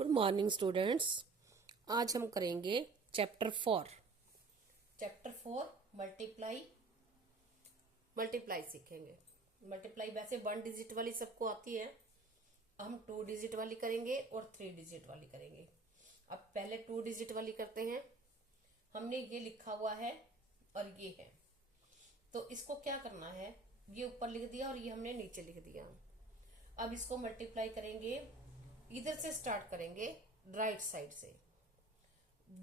Good morning students. आज हम करेंगे चैप्टर 4 मल्टीप्लाई सीखेंगे। मल्टीप्लाई वैसे 1 डिजिट वाली सबको आती है, हम 2 डिजिट वाली करेंगे और 3 डिजिट वाली करेंगे। अब पहले 2 डिजिट वाली करते हैं। हमने ये लिखा हुआ है और ये है, तो इसको क्या करना है, ये ऊपर लिख दिया और ये हमने नीचे लिख दिया। अब इसको मल्टीप्लाई करेंगे, इधर से स्टार्ट करेंगे, राइट साइड से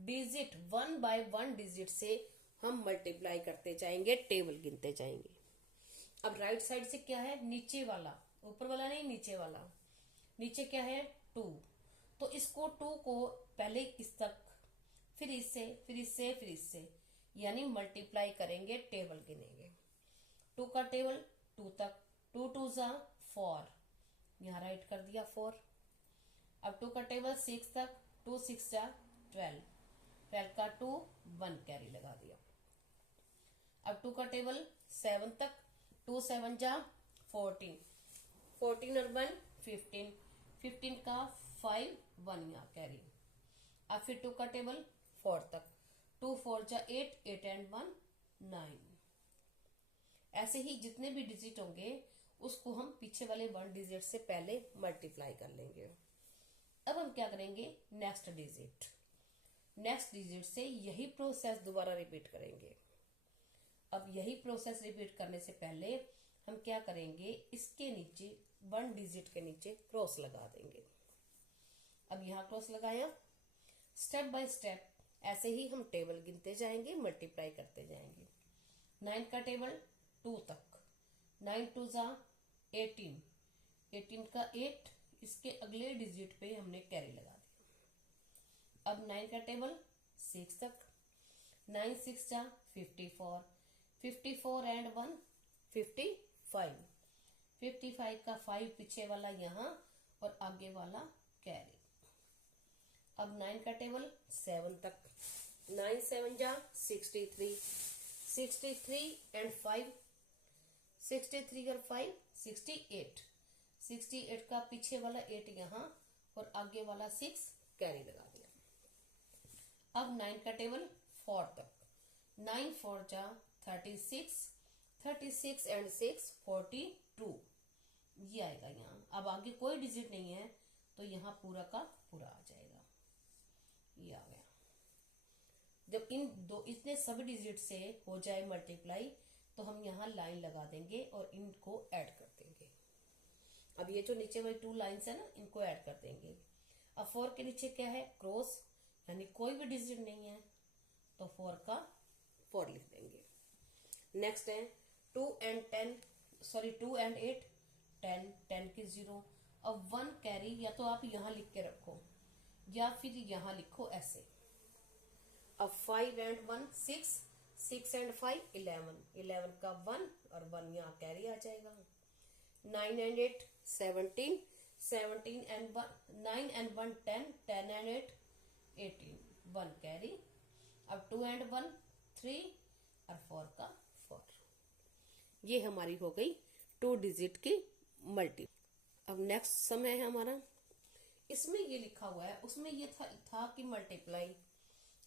डिजिट 1 बाय 1 डिजिट से हम मल्टीप्लाई करते जाएंगे, टेबल गिनते जाएंगे। अब राइट साइड से क्या है, नीचे वाला, ऊपर वाला नहीं, नीचे वाला। नीचे क्या है, 2, तो इसको 2 को पहले इस तक, फिर इससे, फिर इससे, फिर इससे, यानी मल्टीप्लाई करेंगे, टेबल गिनेंगे। 2 का टेबल 2 तक, 2 2 जा 4, यहां राइट कर दिया 4। अब 2 का टेबल 6 तक, 2 6 जा 12, 12 का 2 1 कैरी लगा दिया। अब 2 का टेबल 7 तक, 2 7 जा 14, 14 और 1 15, 15 का 5 1 यहाँ कैरी। अब फिर 2 का टेबल 4 तक, 2 4 जा 8, 8 एंड 1 9। ऐसे ही जितने भी डिजिट होंगे उसको हम पीछे वाले 1 डिजिट से पहले मल्टीप्लाई कर लेंगे। अब हम क्या करेंगे, नेक्स्ट डिजिट से यही प्रोसेस दोबारा रिपीट करेंगे। अब यही प्रोसेस रिपीट करने से पहले हम क्या करेंगे, इसके नीचे 1 डिजिट के नीचे क्रॉस लगा देंगे। अब यहाँ क्रॉस लगाया, स्टेप बाय स्टेप ऐसे ही हम टेबल गिनते जाएंगे, मल्टीप्लाई करते जाएंगे। 9 का टेबल 2 तक, 9 2 जा 18, 18 का 8, इसके अगले डिजिट पे हमने कैरी लगा दिया। अब 9 का टेबल 6 तक, 9 6 जा 54, 54 एंड 1 55, 55 का 5 पीछे वाला यहाँ और आगे वाला कैरी। अब 9 का टेबल 7 तक, 9 7 जा 63, 63 एंड 5, 63 और 5 68, 68 का पीछे वाला 8 यहाँ और आगे वाला 6 कैरी लगा दिया। अब 9 का टेबल 4 तक, 9 4 जा 36, 36 एंड 6 42, ये आएगा यहाँ। अब आगे कोई डिजिट नहीं है तो यहाँ पूरा का पूरा आ जाएगा, ये आ गया। जब इतने सब डिजिट से हो जाए मल्टीप्लाई तो हम यहाँ लाइन लगा देंगे और इनको ऐड कर देंगे। अब ये जो नीचे वाली 2 लाइन्स है ना, इनको ऐड कर देंगे। अब 4 के नीचे क्या है, क्रॉस, यानी कोई भी डिजिट नहीं है तो 4 का 4 लिख देंगे। नेक्स्ट है 2 एंड 8 10, 10 की 0। अब 1 कैरी या तो आप यहाँ लिख के रखो या फिर यहाँ लिखो ऐसे। अब 5 एंड 1 6, 6 एंड 5 11, 11 का 1 और 1 यहाँ कैरी आ जाएगा। 9 and 8 17, 17 and 1 9 and 1 10, 10 and 8 18, 1 carry. अब 2 एंड 1 3 और 4 का 4। ये हमारी हो गई 2 डिजिट की मल्टी। अब नेक्स्ट समय है हमारा, इसमें ये लिखा हुआ है, उसमें ये था कि मल्टीप्लाई।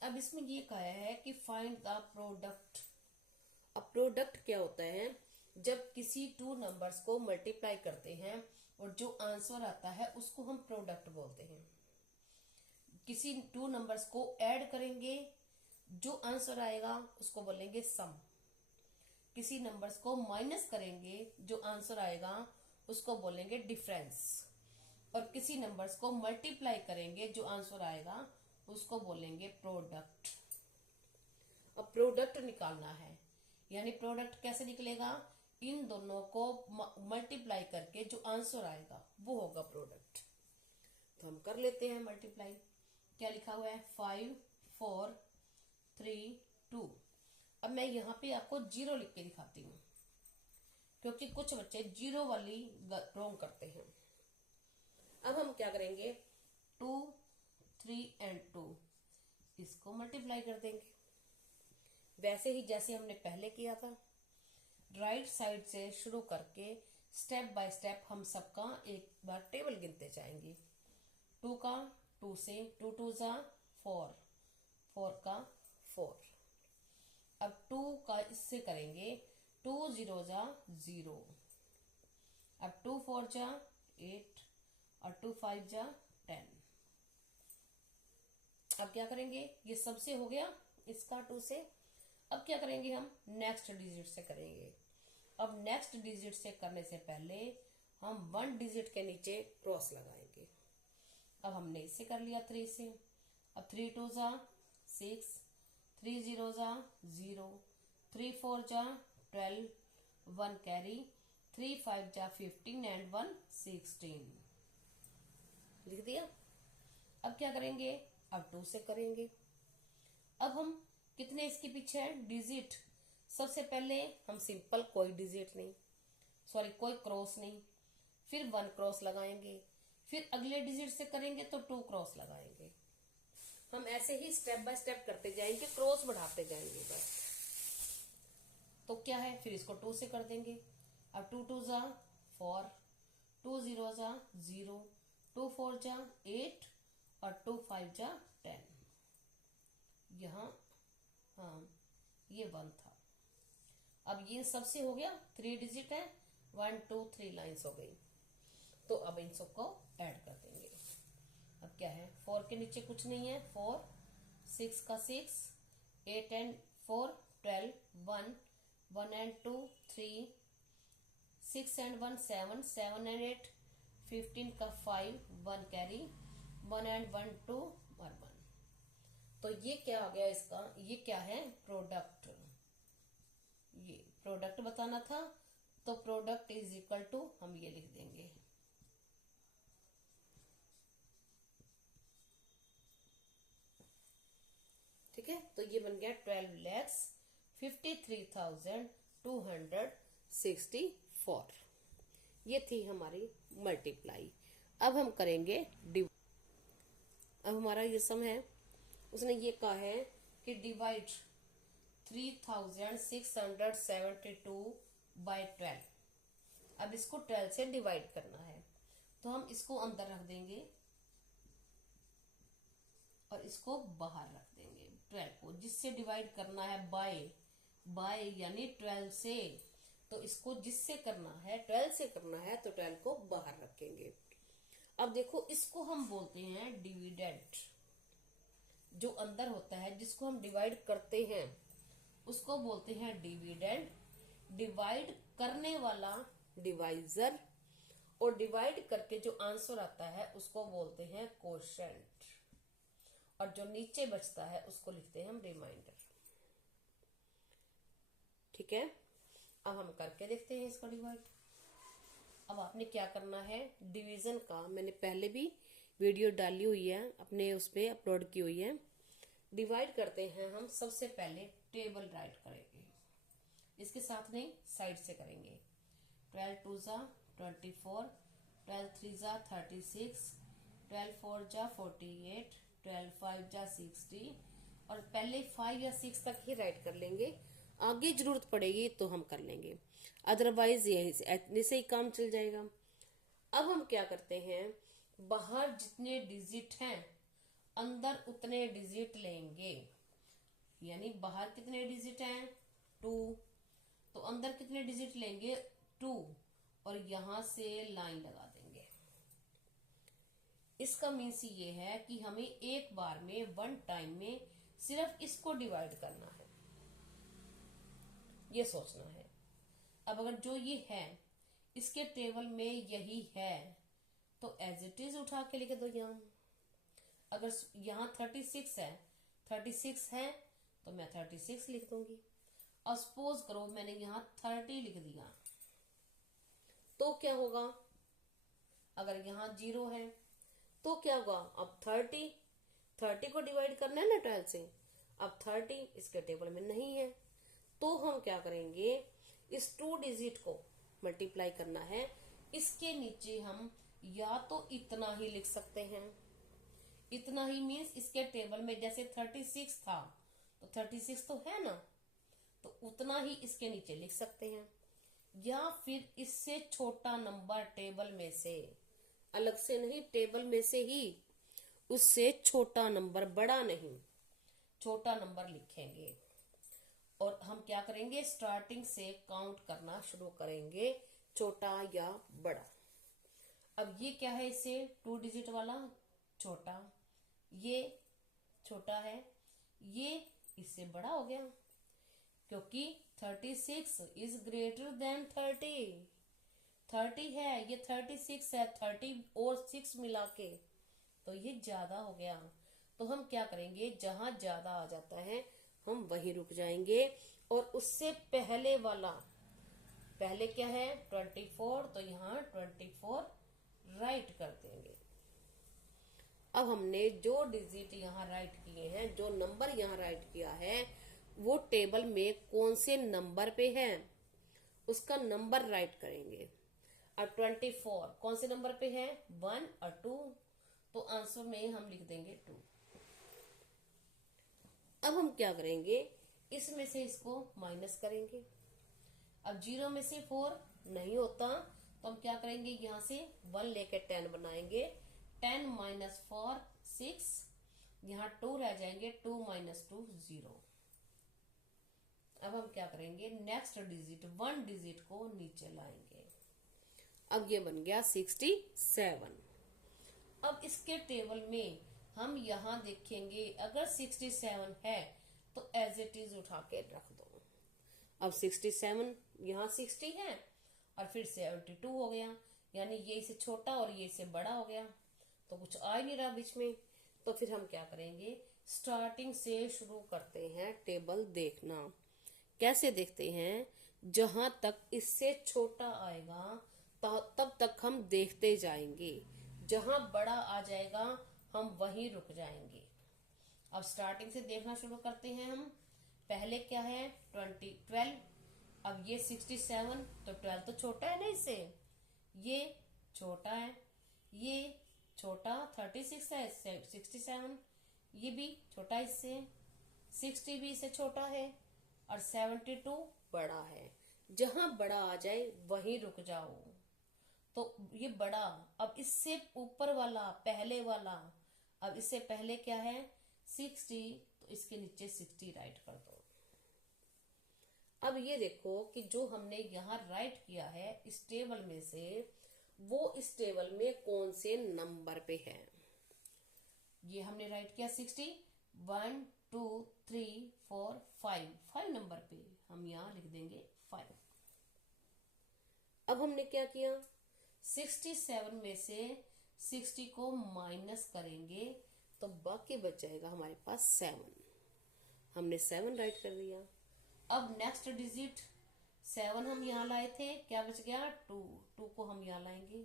अब इसमें ये कहा है कि फाइंड द प्रोडक्ट। अब प्रोडक्ट क्या होता है, जब किसी 2 नंबर्स को मल्टीप्लाई करते हैं और जो आंसर आता है उसको हम प्रोडक्ट बोलते हैं। किसी 2 नंबर्स को ऐड करेंगे, जो आंसर आएगा उसको बोलेंगे सम। किसी नंबर्स को माइनस करेंगे, जो आंसर आएगा उसको बोलेंगे डिफरेंस। और किसी नंबर्स को मल्टीप्लाई करेंगे, जो आंसर आएगा उसको बोलेंगे प्रोडक्ट। अब प्रोडक्ट निकालना है, यानी प्रोडक्ट कैसे निकलेगा, इन दोनों को मल्टीप्लाई करके जो आंसर आएगा वो होगा प्रोडक्ट। तो हम कर लेते हैं मल्टीप्लाई। क्या लिखा हुआ है, 5 4 3 2। अब मैं यहाँ पे आपको 0 लिख के दिखाती हूँ, क्योंकि कुछ बच्चे 0 वाली रॉन्ग करते हैं। अब हम क्या करेंगे, 2 3 एंड 2, इसको मल्टीप्लाई कर देंगे वैसे ही जैसे हमने पहले किया था। राइट साइड से शुरू करके स्टेप बाय स्टेप हम सबका एक बार टेबल गिनते जाएंगे। 2 का 2 से, 2 2 जा 4, 4 का 4। अब 2 का इससे करेंगे, 2 0 जा 0, अब 2 4 जा 8 और 2 5 जा 10। अब क्या करेंगे, ये सबसे हो गया इसका 2 से। अब क्या करेंगे, हम नेक्स्ट डिजिट से करेंगे। अब नेक्स्ट डिजिट से करने से पहले हम 1 डिजिट के नीचे क्रॉस लगाएंगे। अब हमने इसे कर लिया 3 से। अब 3 2 जा 6, 3 0 जा 0, 3 4 जा 12, 1 कैरी, 3 5 जा 15 एंड 1 16। लिख दिया। अब क्या करेंगे, अब 2 से करेंगे। अब हम कितने इसके पीछे है डिजिट, सबसे पहले हम सिंपल कोई डिजिट नहीं, सॉरी कोई क्रॉस नहीं, फिर 1 क्रॉस लगाएंगे, फिर अगले डिजिट से करेंगे तो 2 क्रॉस लगाएंगे। हम ऐसे ही स्टेप बाय स्टेप करते जाएंगे, क्रॉस बढ़ाते जाएंगे बस। तो क्या है, फिर इसको 2 से कर देंगे। अब 2 2 जा 4, 2 0 जा 0, 2 4 जा 8 और 2 5 जा 10। यहाँ हाँ ये 1 था। अब ये सबसे हो गया 3 डिजिट है, 1 2 3 लाइन्स हो गई। तो अब इन सबको ऐड कर देंगे। अब क्या है, 4 के नीचे कुछ नहीं है, 4 6 का 6, 8 एंड 4 12, 1 1 एंड 2 3, 6 एंड 1 7, 7 एंड 8 15 का 5, 1 कैरी, 1 एंड 1 2 1 1। तो ये क्या हो गया इसका, ये क्या है प्रोडक्ट, ये प्रोडक्ट बताना था। तो प्रोडक्ट इज इक्वल टू हम ये लिख देंगे, ठीक है। तो ये बन गया 12,53,264। ये थी हमारी मल्टीप्लाई। अब हम करेंगे अब हमारा ये सम है, उसने ये कहा है कि डिवाइड 3,672 बाय 12। अब इसको 12 से डिवाइड करना है, तो हम इसको अंदर रख देंगे और इसको बाहर रख देंगे। 12 को जिससे डिवाइड करना है बाय यानी 12 से, तो इसको जिससे करना है 12 से करना है तो 12 को बाहर रखेंगे। अब देखो इसको हम बोलते हैं डिविडेंड। जो अंदर होता है जिसको हम डिवाइड करते हैं उसको बोलते हैं डिविडेंड। डिवाइड करने वाला डिवाइजर, और डिवाइड करके जो आंसर आता है उसको बोलते हैं कोशेंट, और जो नीचे बचता है उसको लिखते हैं हम रिमाइंडर। ठीक है, अब हम करके देखते हैं इसको डिवाइड। अब आपने क्या करना है, डिवीजन का मैंने पहले भी वीडियो डाली हुई है, अपने उस पर अपलोड की हुई है। डिवाइड करते हैं हम, सबसे पहले टेबल राइट करेंगे, इसके साथ नहीं साइड से करेंगे। 12 2 जा 24, 12 3 जा 36, 12 4 जा 48, 12 5 जा 60, और पहले 5 या 6 तक ही राइट कर लेंगे, आगे जरूरत पड़ेगी तो हम कर लेंगे, अदरवाइज यही से ही काम चल जाएगा। अब हम क्या करते हैं, बाहर जितने डिजिट हैं अंदर उतने डिजिट लेंगे। यानी बाहर कितने डिजिट हैं 2, तो अंदर कितने डिजिट लेंगे 2, और यहां से लाइन लगा देंगे। इसका मीन्स ये है कि हमें एक बार में 1 टाइम में सिर्फ इसको डिवाइड करना है, ये सोचना है। अब अगर जो ये है इसके टेबल में यही है तो एज इट इज उठा के लिख दो यहां। अगर यहां 36 है, 36 है तो मैं 36 लिख दूंगी। और सपोज करो मैंने यहां 30 लिख दिया, तो क्या होगा, अगर यहां 0 है तो क्या होगा, अब 30 को डिवाइड करना है ना 12 से। अब 30 इसके टेबल में नहीं है, तो हम क्या करेंगे, इस 2 डिजिट को मल्टीप्लाई करना है। इसके नीचे हम या तो इतना ही लिख सकते हैं, इतना ही मीन्स इसके टेबल में जैसे 36 था तो 36 तो है ना, तो उतना ही इसके नीचे लिख सकते हैं, या फिर इससे छोटा नंबर टेबल में से, अलग से नहीं टेबल में से ही उससे छोटा नंबर, बड़ा नहीं, छोटा नंबर लिखेंगे। और हम क्या करेंगे, स्टार्टिंग से काउंट करना शुरू करेंगे, छोटा या बड़ा। अब ये क्या है, इससे 2 डिजिट वाला छोटा, ये छोटा है, ये इससे बड़ा हो गया, क्योंकि 36 इज ग्रेटर देन 30। 30 है, ये 36 है, 30 और 6 मिला के, तो ये ज्यादा हो गया। तो हम क्या करेंगे, जहां ज्यादा आ जाता है हम वहीं रुक जाएंगे, और उससे पहले वाला, पहले क्या है 24, तो यहाँ 24 राइट कर देंगे। अब हमने जो डिजिट यहाँ राइट किए हैं, जो नंबर यहाँ राइट किया है, वो टेबल में कौन से नंबर पे है उसका नंबर राइट करेंगे। अब 24 कौन से नंबर पे है, 1 और 2, तो आंसर में हम लिख देंगे 2। अब हम क्या करेंगे, इसमें से इसको माइनस करेंगे। अब 0 में से 4 नहीं होता, तो हम क्या करेंगे, यहाँ से 1 लेके 10 बनाएंगे। 10 माइनस 4 6, यहाँ 2 रह जाएंगे, 2 माइनस 2 0। अब हम क्या करेंगे, नेक्स्ट डिजिट 1 डिजिट को नीचे लाएंगे। अब ये बन गया 67। अब इसके टेबल में हम यहाँ देखेंगे, अगर 67 है तो एज इट इज उठा के रख दो। अब 67 यहाँ 60 है और फिर 72 हो गया, यानी ये इसे छोटा और ये इसे बड़ा हो गया, तो कुछ आ ही नहीं रहा बीच में। तो फिर हम क्या करेंगे, स्टार्टिंग से शुरू करते हैं टेबल देखना। कैसे देखते हैं, जहां तक इससे छोटा आएगा तब तक हम देखते जाएंगे, जहां बड़ा आ जाएगा हम वहीं रुक जाएंगे। अब स्टार्टिंग से देखना शुरू करते हैं हम। पहले क्या है 12, अब ये 67, तो 12 तो छोटा है ना इससे, ये छोटा है, ये छोटा 36 है, 67 ये भी छोटा इससे, 60 भी इससे छोटा है, और 72 बड़ा है। जहां बड़ा आ जाए वहीं रुक जाओ। तो ये बड़ा, अब इससे ऊपर वाला पहले वाला, अब इससे पहले क्या है 60, तो इसके नीचे 60 राइट कर दो। अब ये देखो कि जो हमने यहाँ राइट किया है इस टेबल में से, वो इस टेबल में कौन से नंबर पे है। ये हमने राइट किया 60, 1 2 3 4 5 नंबर पे, हम यहाँ लिख देंगे 5। अब हमने क्या किया, 67 में से 60 को माइनस करेंगे, तो बाकी बच जाएगा हमारे पास 7। हमने 7 राइट कर दिया। अब नेक्स्ट डिजिट 7 हम यहाँ लाए थे, क्या बच गया 2 को हम यहाँ लाएंगे।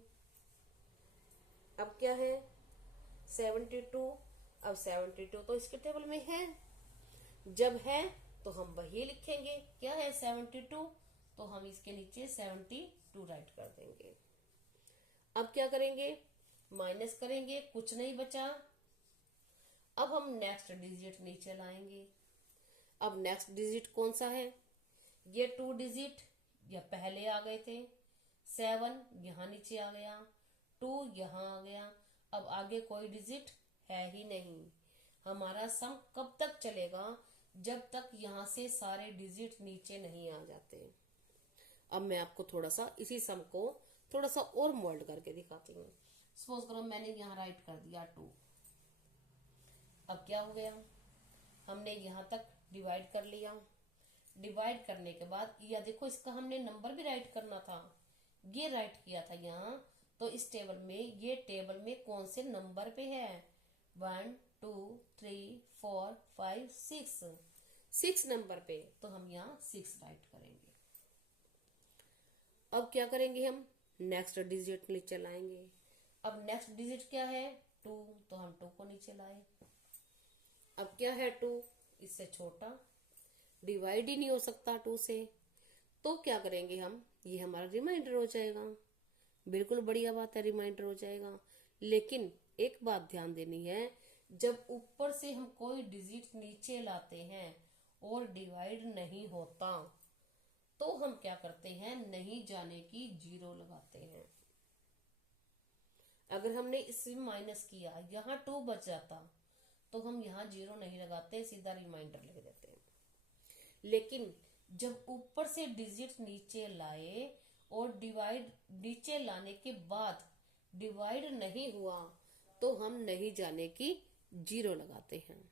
अब क्या है 72, अब 72 तो इसके टेबल में है, जब है तो हम वही लिखेंगे, क्या है 72, तो हम इसके नीचे 72 राइट कर देंगे। अब क्या करेंगे, माइनस करेंगे, कुछ नहीं बचा। अब हम नेक्स्ट डिजिट नीचे लाएंगे। अब नेक्स्ट डिजिट कौन सा है, ये 2 डिजिट या पहले आ गए थे, 7 यहाँ नीचे आ गया, 2 यहाँ आ गया। अब आगे कोई डिजिट है ही नहीं। हमारा सम कब तक चलेगा, जब तक यहाँ से सारे डिजिट नीचे नहीं आ जाते। अब मैं आपको थोड़ा सा इसी सम को थोड़ा सा और मोल्ड करके दिखाती हूँ। सपोज करो मैंने यहाँ राइट कर दिया 2, अब क्या हो गया, हमने यहाँ तक डिवाइड कर लिया। डिवाइड करने के बाद या देखो इसका हमने नंबर भी राइट करना था, ये राइट किया था यहाँ, तो इस टेबल में, ये टेबल में कौन से नंबर पे है, 1 2 3 4 5 6 नंबर पे, तो हम यहाँ 6 राइट करेंगे। अब क्या करेंगे, हम नेक्स्ट डिजिट नीचे लाएंगे। अब नेक्स्ट डिजिट क्या है 2, तो हम 2 को नीचे लाए। अब क्या है 2, इससे छोटा, डिवाइड ही नहीं हो सकता 2 से, तो क्या करेंगे हम, ये हमारा रिमाइंडर हो जाएगा। बिल्कुल बढ़िया बात है, रिमाइंडर हो जाएगा। लेकिन एक बात ध्यान देनी है, जब ऊपर से हम कोई डिजिट नीचे लाते हैं और डिवाइड नहीं होता, तो हम क्या करते हैं, नहीं जाने की 0 लगाते हैं। अगर हमने इसमें माइनस किया, यहाँ 2 बच जाता, तो हम यहाँ 0 नहीं लगाते, सीधा रिमाइंडर लिख देते हैं। लेकिन जब ऊपर से डिजिट नीचे लाए और डिवाइड नीचे लाने के बाद डिवाइड नहीं हुआ, तो हम नहीं जाने की 0 लगाते हैं।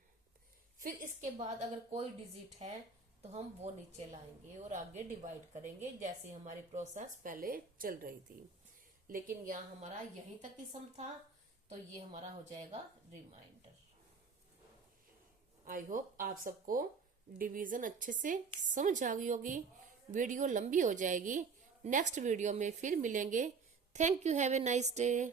फिर इसके बाद अगर कोई डिजिट है तो हम वो नीचे लाएंगे और आगे डिवाइड करेंगे, जैसे हमारी प्रोसेस पहले चल रही थी। लेकिन यहाँ हमारा यहीं तक ही सम था, तो ये हमारा हो जाएगा रिमाइंडर। आई होप आप सबको डिवीजन अच्छे से समझ आ गई होगी। वीडियो लंबी हो जाएगी, नेक्स्ट वीडियो में फिर मिलेंगे। Thank you, have a nice day.